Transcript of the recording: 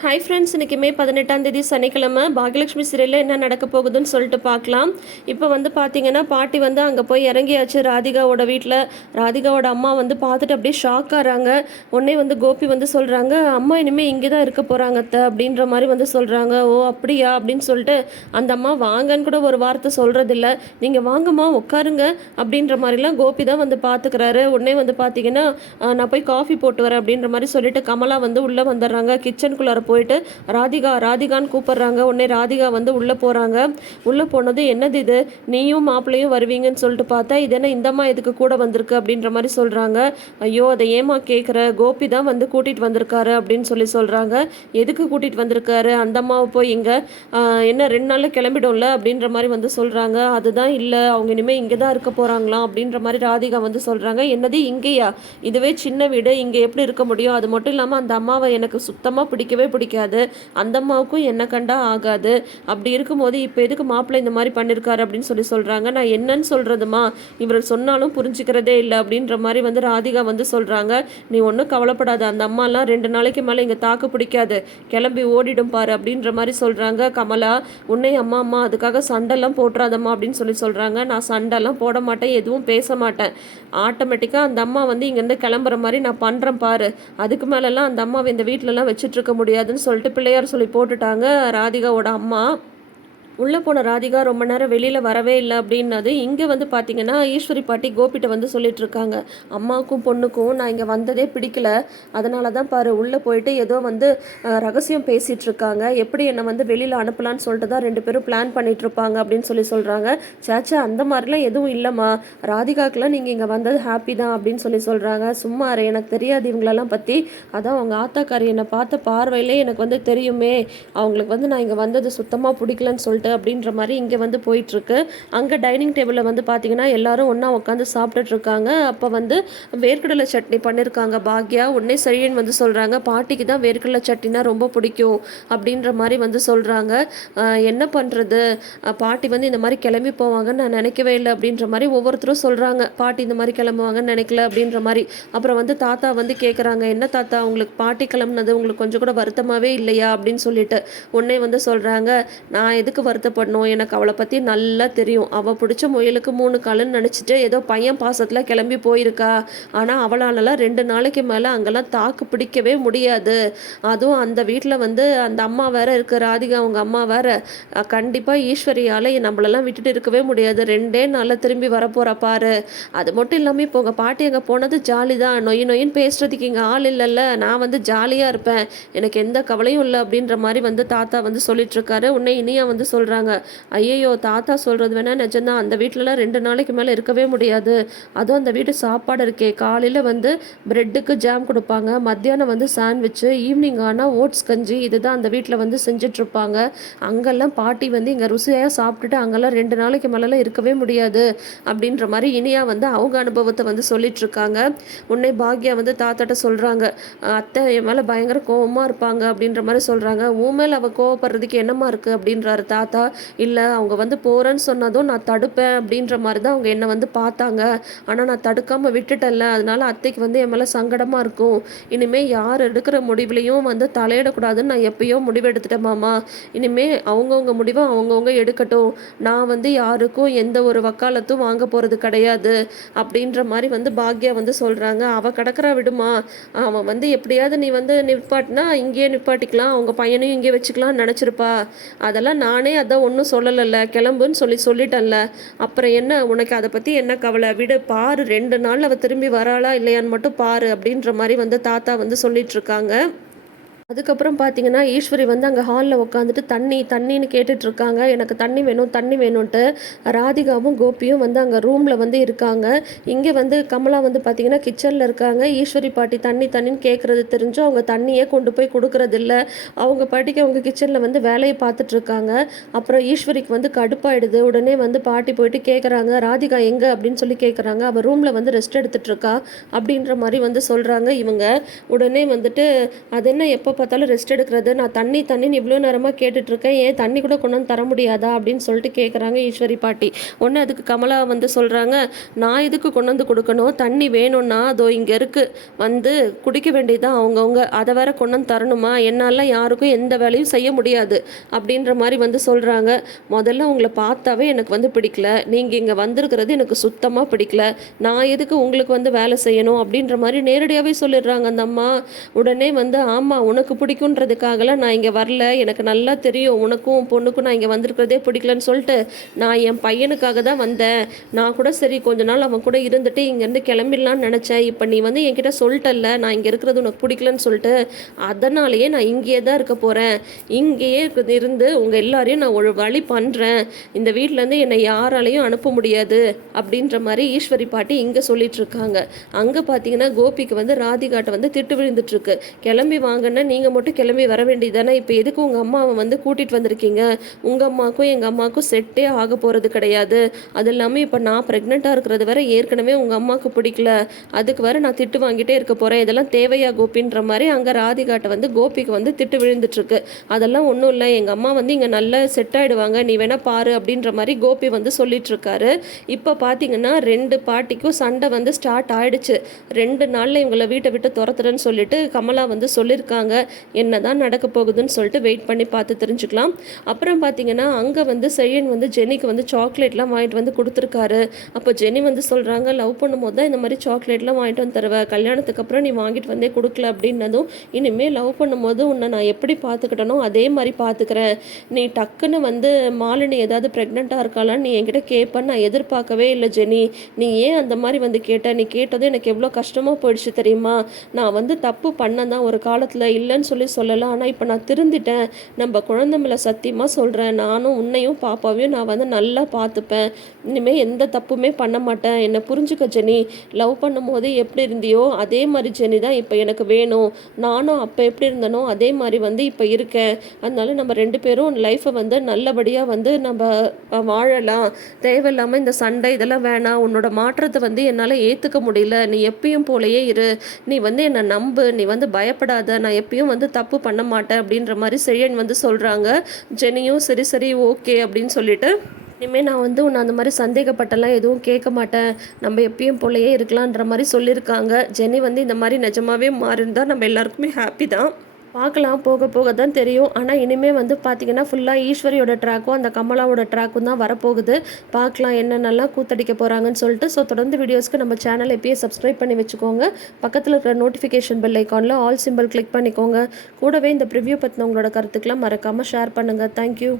Hi friends இன்றைக்குமே பதினெட்டாம் தேதி சனிக்கிழமை. பாகியலட்சுமி சீரியலில் என்ன நடக்க போகுதுன்னு சொல்லிட்டு பார்க்கலாம். இப்போ வந்து பார்த்தீங்கன்னா பாட்டி வந்து அங்கே போய் இறங்கியாச்சு ராதிகாவோட வீட்டில் ராதிகாவோட அம்மா வந்து பார்த்துட்டு அப்படியே ஷாக் ஆகிறாங்க. உடனே வந்து கோபி வந்து சொல்கிறாங்க அம்மா இனிமேல் இங்கே தான் இருக்க போகிறாங்க அத்தை அப்படின்ற மாதிரி வந்து சொல்கிறாங்க ஓ அப்படியா? அப்படின்னு சொல்லிட்டு அந்த அம்மா வாங்கன்னு கூட ஒரு வார்த்தை சொல்கிறதில்ல நீங்கள் வாங்கம்மா உட்காருங்க அப்படின்ற மாதிரிலாம் கோபி தான் வந்து பார்த்துக்கிறாரு. உடனே வந்து பார்த்தீங்கன்னா நான் போய் காஃபி போட்டு வரேன் அப்படின்ற மாதிரி சொல்லிட்டு கமலா வந்து உள்ளே வந்துடுறாங்க. கிச்சனுக்குள்ளே போயிட்டு ராதிகா ராதிகான்னு கூப்பிட்றாங்க. உடனே ராதிகா வந்து உள்ளே போகிறாங்க உள்ளே போனது என்னது இது? நீயும் மாப்பிள்ளையும் வருவீங்கன்னு சொல்லிட்டு பார்த்தா இது என்ன இந்தம்மா இதுக்கு கூட வந்திருக்கு அப்படின்ற மாதிரி சொல்கிறாங்க ஐயோ அதை ஏமா கேட்குற கோபி தான் வந்து கூட்டிகிட்டு வந்திருக்காரு அப்படின்னு சொல்லி சொல்கிறாங்க எதுக்கு கூட்டிகிட்டு வந்திருக்காரு? அந்த அம்மாவை போய் இங்கே என்ன ரெண்டு நாளில் கிளம்பிடும்ல அப்படின்ற மாதிரி வந்து சொல்கிறாங்க அதுதான் இல்லை அவங்க இனிமேல் இங்கே தான் இருக்க போகிறாங்களாம் அப்படின்ற மாதிரி ராதிகா வந்து சொல்கிறாங்க என்னது இங்கேயா? இதுவே சின்ன வீடு இங்கே எப்படி இருக்க முடியும்? அது மட்டும் இல்லாமல் அந்த அம்மாவை எனக்கு சுத்தமாக பிடிக்கவே பிடிக்காது. அந்த அம்மாவுக்கும் என்ன கண்டா ஆகாது. அப்படி இருக்கும்போது இப்போ எதுக்கு மாப்பிள்ளை இந்த மாதிரி பண்ணியிருக்காரு அப்படின்னு சொல்லி சொல்கிறாங்க நான் என்னன்னு சொல்கிறதுமா இவர் சொன்னாலும் புரிஞ்சுக்கிறதே இல்லை அப்படின்ற மாதிரி வந்து ராதிகா வந்து சொல்கிறாங்க நீ ஒன்றும் கவலைப்படாத. அந்த அம்மாலாம் ரெண்டு நாளைக்கு மேலே இங்கே தாக்கு பிடிக்காது. கிளம்பி ஓடிடும் பாரு அப்படின்ற மாதிரி சொல்கிறாங்க கமலா உன்னை அம்மா அம்மா அதுக்காக சண்டைலாம் போட்டுறாதம்மா அப்படின்னு சொல்லி சொல்கிறாங்க நான் சண்டைலாம் போட மாட்டேன் எதுவும் பேச மாட்டேன். ஆட்டோமேட்டிக்காக அந்த அம்மா வந்து இங்கேருந்து கிளம்புற மாதிரி நான் பண்ணுறேன் பாரு. அதுக்கு மேலெல்லாம் அந்த அம்மாவை இந்த வீட்டிலலாம் வச்சுட்டு இருக்க முடியாதுன்னு சொல்லிட்டு பிள்ளையார் சொல்லி போட்டுட்டாங்க ராதிகாவோட அம்மா. உள்ளே போன ராதிகா ரொம்ப நேரம் வெளியில் வரவே இல்லை அப்படின்னது இங்கே வந்து பார்த்தீங்கன்னா ஈஸ்வரி பாட்டி கோபிட்ட வந்து சொல்லிட்டு இருக்காங்க. அம்மாவுக்கும் பொண்ணுக்கும் நான் இங்கே வந்ததே பிடிக்கல. அதனால தான் பாரு உள்ளே போயிட்டு ஏதோ வந்து ரகசியம் பேசிகிட்டு இருக்காங்க. எப்படி என்னை வந்து வெளியில் அனுப்பலான்னு சொல்லிட்டு தான் ரெண்டு பேரும் பிளான் பண்ணிட்டு இருப்பாங்க அப்படின்னு சொல்லி சொல்கிறாங்க சேச்சா அந்த மாதிரிலாம் எதுவும் இல்லைம்மா. ராதிகாக்கெலாம் நீங்கள் இங்கே வந்தது ஹாப்பி தான் அப்படின்னு சொல்லி சொல்கிறாங்க சும்மா எனக்கு தெரியாது இவங்களெல்லாம் பற்றி அதான் அவங்க ஆத்தாக்காரி என்னை பார்த்த பார்வையிலே எனக்கு வந்து தெரியுமே. அவங்களுக்கு வந்து நான் இங்கே வந்தது சுத்தமாக பிடிக்கலன்னு சொல்லிட்டு அப்படின்ற மாதிரி இங்கே வந்து போயிட்டுருக்கு. அங்கே டைனிங் டேபிளில் வந்து பார்த்தீங்கன்னா எல்லாரும் ஒன்றா உட்காந்து சாப்பிட்டுட்ருக்காங்க அப்போ வந்து வேர்க்கடலை சட்னி பண்ணியிருக்காங்க பாக்யா. உடனே சரின்னு வந்து சொல்கிறாங்க பாட்டிக்கு தான் வேர்க்கடலை சட்னினா ரொம்ப பிடிக்கும் அப்படின்ற மாதிரி வந்து சொல்கிறாங்க என்ன பண்ணுறது பாட்டி வந்து இந்த மாதிரி கிளம்பி போவாங்கன்னு நான் நினைக்கவே இல்லை அப்படின்ற மாதிரி ஒவ்வொருத்தரும் சொல்கிறாங்க பாட்டி இந்த மாதிரி கிளம்புவாங்கன்னு நினைக்கல அப்படின்ற மாதிரி. அப்புறம் வந்து தாத்தா வந்து கேட்குறாங்க என்ன தாத்தா உங்களுக்கு பாட்டி கிளம்புனது உங்களுக்கு கொஞ்சம் கூட வருத்தமாகவே இல்லையா? அப்படின்னு சொல்லிட்டு உடனே வந்து சொல்கிறாங்க நான் எதுக்கு வருத்தப்படணும் எனக்கு அவளை பற்றி நல்லா தெரியும். அவள் பிடிச்ச முயலுக்கு மூணு காலுன்னு நினச்சிட்டு ஏதோ பையன் பாசத்தில் கிளம்பி போயிருக்கா. ஆனால் அவளாலலாம் ரெண்டு நாளைக்கு மேலே அங்கெல்லாம் தாக்கு பிடிக்கவே முடியாது. அதுவும் அந்த வீட்டில் வந்து அந்த அம்மா வேற இருக்கு. ராதிகா அவங்க அம்மா வேற. கண்டிப்பாக ஈஸ்வரியால் நம்மளெல்லாம் விட்டுட்டு இருக்கவே முடியாது. ரெண்டே நாளில் திரும்பி வரப்போகிற பாரு. அது மட்டும் இல்லாமல் இப்போ உங்கள் பாட்டி அங்கே போனது ஜாலி தான் நொய் நொயின்னு பேசுறதுக்கு இங்கே ஆள் இல்லைல்ல. நான் வந்து ஜாலியாக இருப்பேன். எனக்கு எந்த கவலையும் இல்லை அப்படின்ற மாதிரி வந்து தாத்தா வந்து சொல்லிட்டு இருக்காரு. உன்னை இனியா வந்து சொல்கிறாங்க ஐயையோ தாத்தா சொல்கிறது வேணா நிஜம்தான். அந்த வீட்டிலலாம் ரெண்டு நாளைக்கு மேலே இருக்கவே முடியாது. அதுவும் அந்த வீட்டு சாப்பாடு இருக்கே. காலையில் வந்து பிரெட்டுக்கு ஜாம் கொடுப்பாங்க. மத்தியானம் வந்து சாண்ட்விச்சு ஈவினிங் ஆனால் ஓட்ஸ் கஞ்சி இதுதான் அந்த வீட்டில் வந்து செஞ்சிட்ருப்பாங்க. அங்கெல்லாம் பாட்டி வந்து இங்கே ருசியாக சாப்பிட்டுட்டு அங்கெல்லாம் ரெண்டு நாளைக்கு மேலெலாம் இருக்கவே முடியாது அப்படின்ற மாதிரி இனியா வந்து அவங்க அனுபவத்தை வந்து சொல்லிட்டுருக்காங்க உன்னை பாக்யா வந்து தாத்தாட்ட சொல்கிறாங்க அத்தை என் மேலே பயங்கர கோவமாக இருப்பாங்க அப்படின்ற மாதிரி சொல்கிறாங்க உன் மேலே அவள் கோவப்படுறதுக்கு என்னமா இருக்குது அப்படின்றாரு தாத்தா. இல்லை அவங்க வந்து போகிறேன்னு சொன்னதும் நான் தடுப்பேன் அப்படின்ற மாதிரி தான் அவங்க என்னை வந்து பார்த்தாங்க. ஆனால் நான் தடுக்காமல் விட்டுட்டேன்ல. அதனால அத்தைக்கு வந்து என் மேலே சங்கடமாக இருக்கும். இனிமேல் யார் எடுக்கிற முடிவுலையும் வந்து தலையிடக்கூடாதுன்னு நான் எப்பயோ முடிவெடுத்துட்டேன் மாமா. இனிமேல் அவங்கவுங்க முடிவை அவங்கவுங்க எடுக்கட்டும். நான் வந்து யாருக்கும் எந்த ஒரு வக்காலத்தும் வாங்க போகிறது கிடையாது அப்படின்ற மாதிரி வந்து பாக்யா வந்து சொல்கிறாங்க அவள் கிடக்கிறா விடுமா. அவன் வந்து எப்படியாவது நீ வந்து நிப்பாட்டினா இங்கேயே நிப்பாட்டிக்கலாம். அவங்க பையனையும் இங்கே வச்சுக்கலாம்னு நினச்சிருப்பா. அதெல்லாம் நானே அதான் ஒன்றும் சொல்லலைல்ல. கிளம்புன்னு சொல்லி சொல்லிட்டேன்ல. அப்புறம் என்ன? உனக்கு அதை பற்றி என்ன கவலை? விடு பாரு. ரெண்டு நாள் அவள் திரும்பி வராளா இல்லையான்னு மட்டும் பாரு அப்படின்ற மாதிரி வந்து தாத்தா வந்து சொல்லிட்டு இருக்காங்க. அதுக்கப்புறம் பார்த்தீங்கன்னா ஈஸ்வரி வந்து அங்கே ஹாலில் உட்காந்துட்டு தண்ணி தண்ணின்னு கேட்டுட்டு இருக்காங்க எனக்கு தண்ணி வேணும் தண்ணி வேணும்ன்ட்டு. ராதிகாவும் கோபியும் வந்து அங்கே ரூமில் வந்து இருக்காங்க. இங்கே வந்து கமலா வந்து பார்த்தீங்கன்னா கிச்சனில் இருக்காங்க. ஈஸ்வரி பாட்டி தண்ணி தண்ணின்னு கேட்குறது தெரிஞ்சும் அவங்க தண்ணியே கொண்டு போய் கொடுக்கறதில்ல. அவங்க பாட்டிக்கு அவங்க கிச்சனில் வந்து வேலையை பார்த்துட்ருக்காங்க அப்புறம் ஈஸ்வரிக்கு வந்து கடுப்பாயிடுது. உடனே வந்து பாட்டி போயிட்டு கேட்குறாங்க ராதிகா எங்கே? அப்படின்னு சொல்லி கேட்குறாங்க அவள் ரூமில் வந்து ரெஸ்ட் எடுத்துகிட்ருக்கா இருக்கா அப்படின்ற மாதிரி வந்து சொல்கிறாங்க இவங்க. உடனே வந்துட்டு அது என்ன எப்போ பார்த்தாலும் ரெஸ்ட் எடுக்கிறது. நான் தண்ணி தண்ணின்னு இவ்வளோ நேரமாக கேட்டுட்ருக்கேன். ஏன் தண்ணி கூட கொண்டு வந்து தர முடியாதா? அப்படின்னு சொல்லிட்டு கேட்குறாங்க ஈஸ்வரி பாட்டி. ஒன்று அதுக்கு கமலா வந்து சொல்கிறாங்க நான் இதுக்கு கொண்டு வந்து கொடுக்கணும்? தண்ணி வேணும்னா அதோ இங்கே இருக்குது வந்து குடிக்க வேண்டியதுதான் அவங்கவுங்க. அதை வேற கொண்டு வந்து தரணுமா? என்னால் யாருக்கும் எந்த வேலையும் செய்ய முடியாது. அப்படின்ற மாதிரி வந்து சொல்கிறாங்க முதல்ல உங்களை பார்த்தாவே எனக்கு வந்து பிடிக்கல. நீங்கள் இங்கே வந்திருக்கிறது எனக்கு சுத்தமாக பிடிக்கல. நான் எதுக்கு உங்களுக்கு வந்து வேலை செய்யணும்? அப்படின்ற மாதிரி நேரடியாகவே சொல்லிடுறாங்க அந்த அம்மா. உடனே வந்து ஆமாம் உனக்கு பிடிக்குன்றதுக்காகலாம் நான் இங்கே வரல. எனக்கு நல்லா தெரியும். உனக்கும் பொண்ணுக்கும் நான் இங்கே வந்திருக்கிறதே பிடிக்கலன்னு சொல்லிட்டு நான் என் பையனுக்காக தான் வந்தேன். நான் கூட சரி கொஞ்ச நாள் அவன் கூட இருந்துட்டு இங்கேருந்து கிளம்பிடலான்னு நினச்சேன். இப்போ நீ வந்து என்கிட்ட சொல்லிட்டல்ல நான் இங்கே இருக்கிறது உனக்கு பிடிக்கலன்னு சொல்லிட்டு அதனாலேயே நான் இங்கேயே தான் இருக்க போகிறேன் இங்கேயே இருந்து உங்கள் எல்லாரையும் நான் ஒரு வழி பண்ணுறேன் இந்த வீட்டிலேருந்து என்னை யாராலையும் அனுப்ப முடியாது அப்படின்ற மாதிரி ஈஸ்வரி பாட்டி இங்கே சொல்லிட்டு இருக்காங்க. அங்கே பார்த்தீங்கன்னா கோபிக்கு வந்து ராதிகாட்டை வந்து திட்டு விழுந்துட்டு இருக்கு. கிளம்பி வாங்கன்னா நீங்கள் மட்டும் கிளம்பி வர வேண்டியதானே இப்போ எதுக்கு உங்கள் அம்மாவை வந்து கூட்டிகிட்டு வந்திருக்கீங்க? உங்கள் அம்மாவுக்கும் எங்கள் அம்மாவுக்கும் செட்டே ஆக போகிறது கிடையாது. அது இல்லாமல் இப்போ நான் ப்ரெக்னெண்ட்டாக இருக்கிறது வரை ஏற்கனவே உங்கள் அம்மாவுக்கு பிடிக்கல. அதுக்கு வர நான் திட்டு வாங்கிட்டே இருக்க போகிறேன் இதெல்லாம் தேவையா கோபின்ற மாதிரி அங்கே ராதிகாட்டை வந்து கோபிக்கு வந்து திட்டு விழுந்துட்டுருக்கு. அதெல்லாம் ஒன்றும் இல்லை. எங்கள் அம்மா வந்து இங்கே நல்லா செட் ஆகிடுவாங்க நீ வேணால் பாரு அப்படின்ற மாதிரி கோபி வந்து சொல்லிட்டு இப்போ பார்த்தீங்கன்னா ரெண்டு பாட்டிக்கும் சண்டை வந்து ஸ்டார்ட் ஆகிடுச்சு ரெண்டு நாளில் இவங்களை வீட்டை விட்டு துரத்துறேன்னு சொல்லிட்டு கமலா வந்து சொல்லியிருக்காங்க என்ன தான் நடக்க போகுதுன்னு சொல்லிட்டு வெயிட் பண்ணி பார்த்து தெரிஞ்சுக்கலாம். அப்புறம் பார்த்தீங்கன்னா அங்கே வந்து செழியன் வந்து ஜெனிக்கு வந்து சாக்லேட்லாம் வாங்கிட்டு வந்து கொடுத்துருக்காரு. அப்போ ஜெனி வந்து சொல்கிறாங்க லவ் பண்ணும்போது தான் இந்த மாதிரி சாக்லேட்லாம் வாங்கிட்டு வந்து தருவேன் கல்யாணத்துக்கு அப்புறம் நீ வாங்கிட்டு வந்தே கொடுக்கல அப்படின்னதும் இனிமேல் லவ் பண்ணும்போது உன்னை நான் எப்படி பார்த்துக்கிட்டனோ அதே மாதிரி பார்த்துக்கிறேன். நீ டக்குன்னு வந்து மாலினி ஏதாவது ப்ரெக்னெண்ட்டாக இருக்காளான்னு நீ என்கிட்ட கேட்பேன்னு நான் எதிர்பார்க்கவே இல்லை ஜெனி. நீ ஏன் அந்த மாதிரி வந்து கேட்ட? நீ கேட்டதும் எனக்கு எவ்வளோ கஷ்டமாக போயிடுச்சு தெரியுமா? நான் வந்து தப்பு பண்ணேன் தான் ஒரு காலத்தில் இல்லை இல்லைன்னு சொல்லி சொல்லலாம் ஆனால் இப்போ நான் திருந்திட்டேன். நம்ம குழந்தை மேலே சத்தியமாக சொல்கிறேன் நானும் உன்னையும் பாப்பாவையும் நான் வந்து நல்லா பார்த்துப்பேன். இனிமேல் எந்த தப்புமே பண்ண மாட்டேன். என்னை புரிஞ்சுக்க ஜெனி. லவ் பண்ணும்போது எப்படி இருந்தியோ அதே மாதிரி ஜெனி தான் இப்போ எனக்கு வேணும். நானும் அப்போ எப்படி இருந்தனோ அதே மாதிரி வந்து இப்போ இருக்கேன். அதனால நம்ம ரெண்டு பேரும் லைஃப்பை வந்து நல்லபடியாக வந்து நம்ம வாழலாம். தேவையில்லாமல் இந்த சண்டை இதெல்லாம் வேணாம். உன்னோட மாற்றத்தை வந்து என்னால் ஏற்றுக்க முடியல. நீ எப்பயும் போலயே இரு. நீ வந்து என்னை நம்பு. நீ வந்து பயப்படாத. நான் எப்பயும் வந்து தப்பு பண்ண மாட்டேன் அப்படின்ற மாதிரி செழியன் வந்து சொல்கிறாங்க ஜெனியும் சரி சரி ஓகே அப்படின்னு சொல்லிட்டு. இனிமேல் நான் வந்து உன்னை அந்த மாதிரி சந்தேகப்பட்டெல்லாம் எதுவும் கேட்க மாட்டேன். நம்ம எப்பயும் போலயே இருக்கலான்ற மாதிரி சொல்லியிருக்காங்க. ஜெனி வந்து இந்த மாதிரி நிஜமாவே மாறியிருந்தால் நம்ம எல்லாருக்குமே ஹாப்பி தான். பார்க்கலாம் போக போக தான் தெரியும். ஆனால் இனிமேல் வந்து பார்த்தீங்கன்னா ஃபுல்லாக ஈஸ்வரியோட ட்ராக்கும் அந்த கமலாவோட ட்ராக்கும் தான் வரப்போகுது. பார்க்கலாம் என்னென்னலாம் கூத்தடிக்க போகிறாங்கன்னு சொல்லிட்டு. ஸோ தொடர்ந்து வீடியோஸ்க்கு நம்ம சேனல் எப்பயே சப்ஸ்கிரைப் பண்ணி வச்சுக்கோங்க. பக்கத்தில் இருக்கிற நோட்டிஃபிகேஷன் பெல் ஐக்கானில் ஆல் சிம்பிள் கிளிக் பண்ணிக்கோங்க. கூடவே இந்த ப்ரிவ்யூ பற்றின உங்களோட கருத்துக்கெல்லாம் மறக்காமல் ஷேர் பண்ணுங்கள் தேங்க்யூ